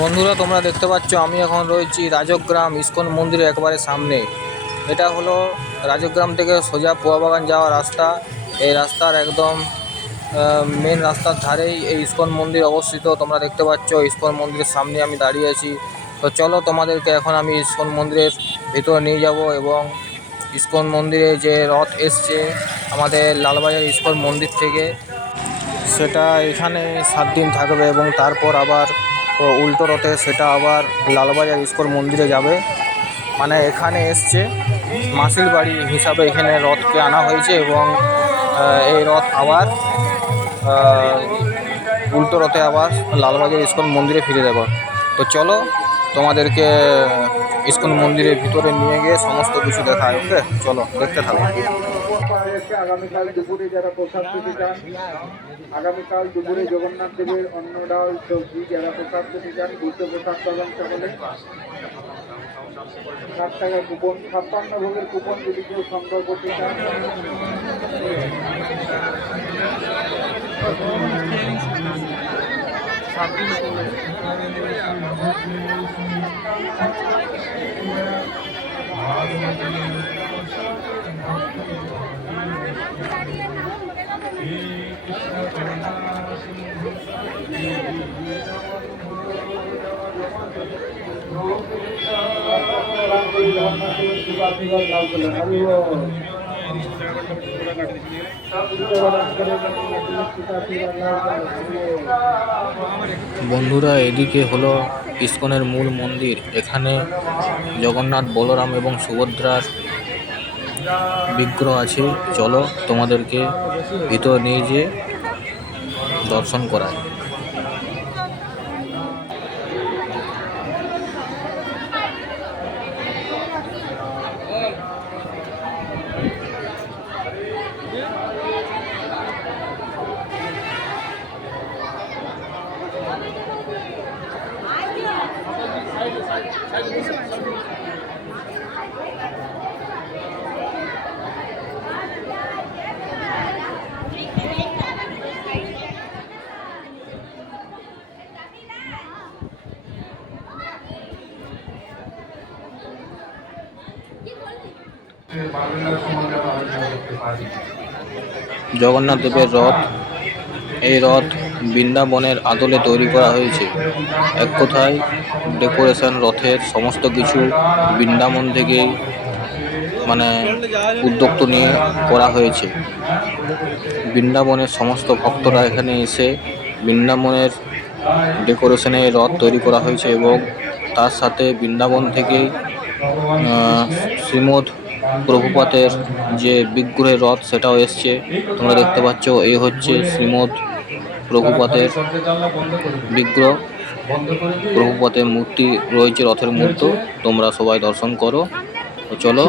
বন্ধুরা, তোমরা দেখতে পাচ্ছ, আমি এখন রয়েছি রাজগ্রাম ইস্কন মন্দিরের একবারে সামনে। এটা হলো রাজগ্রাম থেকে সোজা পোয়াবাগান যাওয়ার রাস্তা। এই রাস্তার একদম মেন রাস্তার ধারেই এই ইস্কন মন্দির অবস্থিত। তোমরা দেখতে পাচ্ছ, ইস্কন মন্দিরের সামনে আমি দাঁড়িয়ে আছি। তো চলো, তোমাদেরকে এখন আমি ইস্কন মন্দিরের ভিতরে নিয়ে যাব এবং ইস্কন মন্দিরে যে রথ এসছে আমাদের লালবাজার ইস্কন মন্দির থেকে, সেটা এখানে সাত দিন থাকবে এবং তারপর আবার উল্টো রথে সেটা আবার লালবাজার ইস্কন মন্দিরে যাবে। মানে এখানে এসছে মাসির বাড়ি হিসাবে এখানে রথকে আনা হয়েছে এবং এই রথ আবার উল্টো রথে আবার লালবাজার ইস্কন মন্দিরে ফিরে দেবো। তো চলো তোমাদেরকে ইস্কন মন্দিরের ভিতরে নিয়ে গিয়ে সমস্ত কিছু দেখায়, ওকে? চলো, দেখতে থাকো। পাওয়া আগামীকাল দুপুরে যারা প্রসাদ পেতে চান, আগামীকাল দুপুরে জগন্নাথ দেবের অন্ন ডাল সবজি যারা প্রসাদ পেতে চান দুটো প্রসাদ পাবেন সকলে ষাট টাকা কুপন, ছাপ্পান্ন ভোগের কুপন যদি কেউ সংগ্রহ করতে চান। বন্ধুরা এদিকে হলো ইস্কনের মূল মন্দির। এখানে জগন্নাথ বলরাম এবং সুভদ্রার বিগ্রহ আছে চলো তোমাদেরকে ভিতর নিয়ে যেয়ে দর্শন করায় জগন্নাথ দেবের রথ। এই রথ বৃন্দাবনের আদলে তৈরি করা হয়েছে। এক কথায় ডেকোরেশন রথের সমস্ত কিছু বৃন্দাবন থেকে মানে উদ্যোক্ত নিয়ে করা হয়েছে। বৃন্দাবনের সমস্ত ভক্তরা এখানে এসে বৃন্দাবনের ডেকোরেশনে রথ তৈরি করা হয়েছে এবং তার সাথে বৃন্দাবন থেকে শ্রীমদ প্রভুপাতের যে বিগ্রহের রথ সেটাও এসছে। তোমরা দেখতে পাচ্ছ এই হচ্ছে শ্রীমদ প্রভুপাতের বিগ্রহ। প্রভুপাতের মূর্তি রয়েছে রথের মূর্ত। তোমরা সবাই দর্শন করো। চলো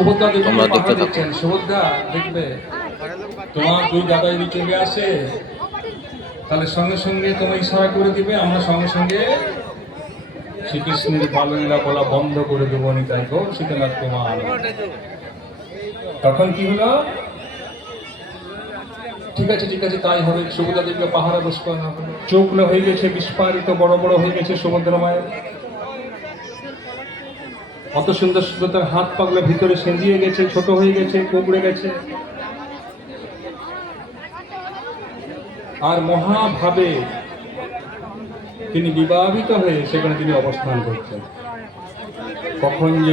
তোমরা দেখতে থাকো। তোমার দুই দাদা চলে আসে। তাহলে সঙ্গে সঙ্গে তোমার ইশারা করে দিবে আমরা সঙ্গে সঙ্গে শ্রীকৃষ্ণের বাললীলা বলা বন্ধ করে দেবো নিতাই গো শীতনাথ তোমার তখন কি হলো? ঠিক আছে ঠিক আছে, তাই হবে। সুভদ্রা দেবীকে পাহারা বস করানো হলো চোখগুলো হয়ে গেছে, বিস্ফারিত, বড় বড় হয়ে গেছে সুভদ্রা মায়ের। অত সুন্দর সুন্দর তার হাত পাগলা ভিতরে সেঁধিয়ে গেছে, ছোট হয়ে গেছে, কুকড়ে গেছে। আর মহাভাবে তিনি বিবাহিত হয়ে সেখানে তিনি অবস্থান করছেন। কখন যে